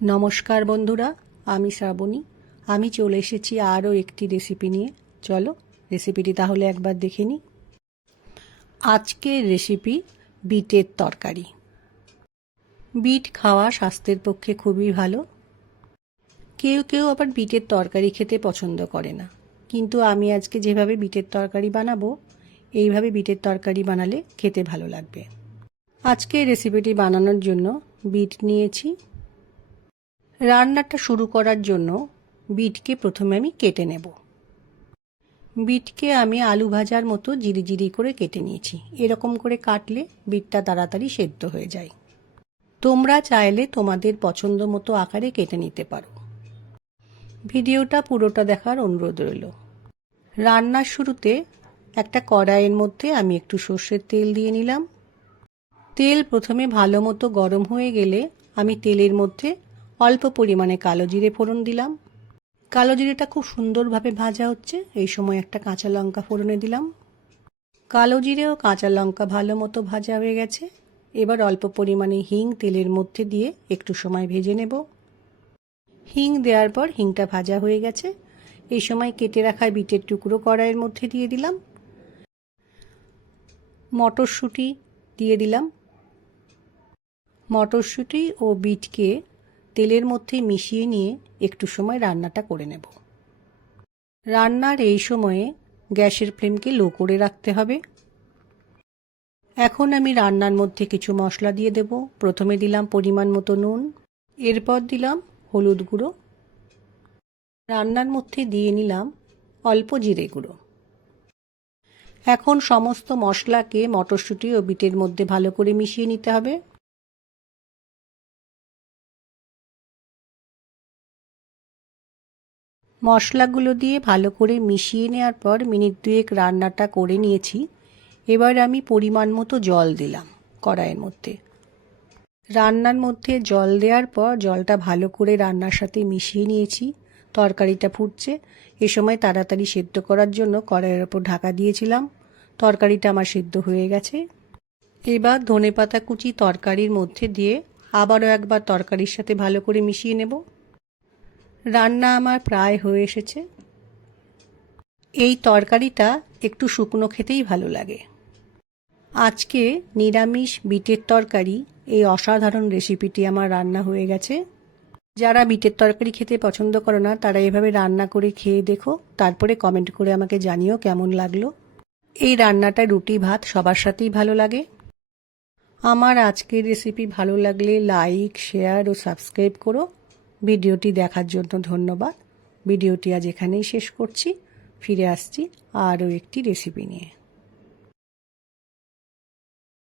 নমস্কার বন্ধুরা, আমি শ্রাবণী। আমি চলে এসেছি আরও একটি রেসিপি নিয়ে। চলো রেসিপিটি তাহলে একবার দেখে নিই। আজকের রেসিপি বিটের তরকারি। বিট খাওয়া স্বাস্থ্যের পক্ষে খুবই ভালো। কেউ কেউ আবার বিটের তরকারি খেতে পছন্দ করে না, কিন্তু আমি আজকে যেভাবে বিটের তরকারি বানাবো, এইভাবে বিটের তরকারি বানালে খেতে ভালো লাগবে। আজকে রেসিপিটি বানানোর জন্য বিট নিয়েছি। রান্নাটা শুরু করার জন্য বিটকে প্রথমে আমি কেটে নেব। বিটকে আমি আলু ভাজার মতো জিরি জিরি করে কেটে নিয়েছি। এরকম করে কাটলে বিটটা তাড়াতাড়ি সেদ্ধ হয়ে যায়। তোমরা চাইলে তোমাদের পছন্দ মতো আকারে কেটে নিতে পারো। ভিডিওটা পুরোটা দেখার অনুরোধ রইল। রান্নার শুরুতে একটা কড়াইয়ের মধ্যে আমি একটু সর্ষের তেল দিয়ে নিলাম। তেল প্রথমে ভালো মতো গরম হয়ে গেলে আমি তেলের মধ্যে অল্প পরিমাণে কালো জিরে ফোড়ন দিলাম। কালো জিরেটা খুব সুন্দরভাবে ভাজা হচ্ছে, এই সময় একটা কাঁচা লঙ্কা ফোড়নে দিলাম। কালো জিরে ও কাঁচা লঙ্কা ভালো মতো ভাজা হয়ে গেছে। এবার অল্প পরিমাণে হিং তেলের মধ্যে দিয়ে একটু সময় ভেজে নেব। হিং দেওয়ার পর হিংটা ভাজা হয়ে গেছে। এই সময় কেটে রাখা বিটের টুকরো কড়াইয়ের মধ্যে দিয়ে দিলাম। মটরশুঁটি দিয়ে দিলাম। মটরশুঁটি ও বিটকে তেলের মধ্যে মিশিয়ে নিয়ে একটু সময় রান্নাটা করে নেব। রান্নার এই সময়ে গ্যাসের ফ্লেমকে লো করে রাখতে হবে। এখন আমি রান্নার মধ্যে কিছু মশলা দিয়ে দেব। প্রথমে দিলাম পরিমাণ মতো নুন, এরপর দিলাম হলুদ গুঁড়ো। রান্নার মধ্যে দিয়ে নিলাম অল্প জিরে গুঁড়ো। এখন সমস্ত মশলাকে মটরশুঁটি ও বিটের মধ্যে ভালো করে মিশিয়ে নিতে হবে। মশলাগুলো দিয়ে ভালো করে মিশিয়ে নেওয়ার পর মিনিট দুয়েক রান্নাটা করে নিয়েছি। এবার আমি পরিমাণ মতো জল দিলাম কড়াইয়ের মধ্যে। রান্নার মধ্যে জল দেওয়ার পর জলটা ভালো করে রান্নার সাথে মিশিয়ে নিয়েছি। তরকারিটা ফুটছে, এ সময় তাড়াতাড়ি সেদ্ধ করার জন্য কড়াইয়ের ওপর ঢাকা দিয়েছিলাম। তরকারিটা আমার সেদ্ধ হয়ে গেছে। এবার ধনেপাতা কুচি তরকারির মধ্যে দিয়ে আবারও একবার তরকারির সাথে ভালো করে মিশিয়ে নেব। রান্না আমার প্রায় হয়ে এসেছে। এই তরকারিটা একটু শুকনো খেতেই ভালো লাগে। আজকে নিরামিষ বিটের তরকারি, এই অসাধারণ রেসিপিটি আমার রান্না হয়ে গেছে। যারা বিটের তরকারি খেতে পছন্দ করে না, তারা এভাবে রান্না করে খেয়ে দেখো, তারপরে কমেন্ট করে আমাকে জানিও কেমন লাগলো। এই রান্নাটা রুটি ভাত সবার সাথেই ভালো লাগে। আমার আজকের রেসিপি ভালো লাগলে লাইক, শেয়ার ও সাবস্ক্রাইব করো। ভিডিওটি দেখার জন্য ধন্যবাদ। ভিডিওটি আজ এখানেই শেষ করছি। ফিরে আসছি আরও একটি রেসিপি নিয়ে।